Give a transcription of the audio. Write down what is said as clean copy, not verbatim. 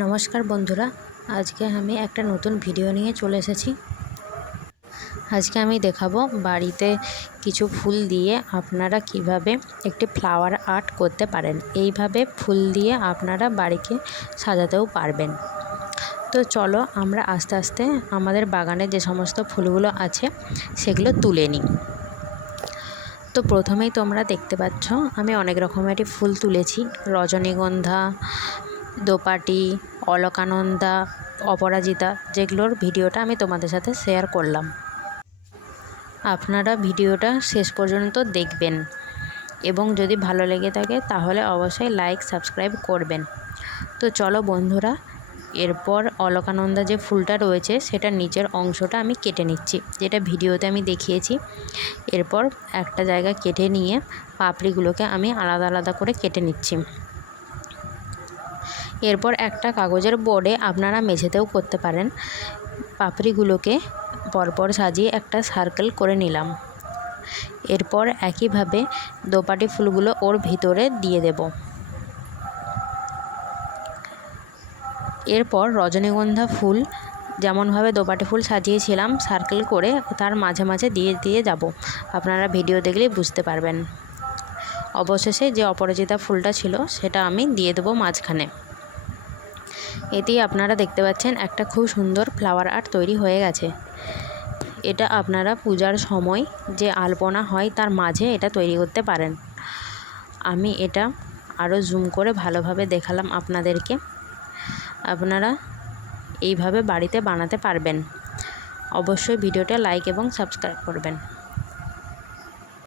নমস্কার বন্ধুরা, আজকে আমি একটা নতুন ভিডিও নিয়ে চলে এসেছি। আজকে আমি দেখাবো বাড়িতে কিছু ফুল দিয়ে আপনারা কিভাবে একটি ফ্লাওয়ার আর্ট করতে পারেন। এইভাবে ফুল দিয়ে আপনারা বাড়িকে সাজাতেও পারবেন। তো চলো আমরা আস্তে আস্তে আমাদের বাগানে যে সমস্ত ফুলগুলো আছে সেগুলো তুলে নিই। তো প্রথমেই তোমরা দেখতে পাচ্ছ আমি অনেক রকমেরই ফুল তুলেছি। রজনীগন্ধা, দোপাটি, অলকানন্দা, অপরাজিতা, যেগুলোর ভিডিওটা আমি তোমাদের সাথে শেয়ার করলাম। আপনারা ভিডিওটা শেষ পর্যন্ত দেখবেন এবং যদি ভালো লেগে থাকে তাহলে অবশ্যই লাইক সাবস্ক্রাইব করবেন। তো চলো বন্ধুরা, এরপর অলকানন্দা যে ফুলটা রয়েছে সেটা নিচের অংশটা আমি কেটে নিচ্ছি, যেটা ভিডিওতে আমি দেখিয়েছি। এরপর একটা জায়গা কেটে নিয়ে পাপড়িগুলোকে আমি আলাদা আলাদা করে কেটে নিচ্ছি। এরপর একটা কাগজের বোর্ডে আপনারা মেঝেতেও করতে পারেন। পাপড়িগুলোকে পরপর সাজিয়ে একটা সার্কেল করে নিলাম। এরপর একইভাবে দোপাটি ফুলগুলো ওর ভিতরে দিয়ে দেব। এরপর রজনীগন্ধা ফুল যেমনভাবে দোপাটি ফুল সাজিয়েছিলাম সার্কেল করে, তার মাঝে মাঝে দিয়ে দিয়ে যাব। আপনারা ভিডিও দেখলেই বুঝতে পারবেন। অবশেষে যে অপরাজিতা ফুলটা ছিল সেটা আমি দিয়ে দেবো মাঝখানে। এতেই আপনারা দেখতে পাচ্ছেন একটা খুব সুন্দর ফ্লাওয়ার আর্ট তৈরি হয়ে গেছে। এটা আপনারা পূজার সময় যে আলপনা হয় তার মাঝে এটা তৈরি করতে পারেন। আমি এটা আরও জুম করে ভালোভাবে দেখালাম আপনাদেরকে। আপনারা এইভাবে বাড়িতে বানাতে পারবেন। অবশ্যই ভিডিওটা লাইক এবং সাবস্ক্রাইব করবেন।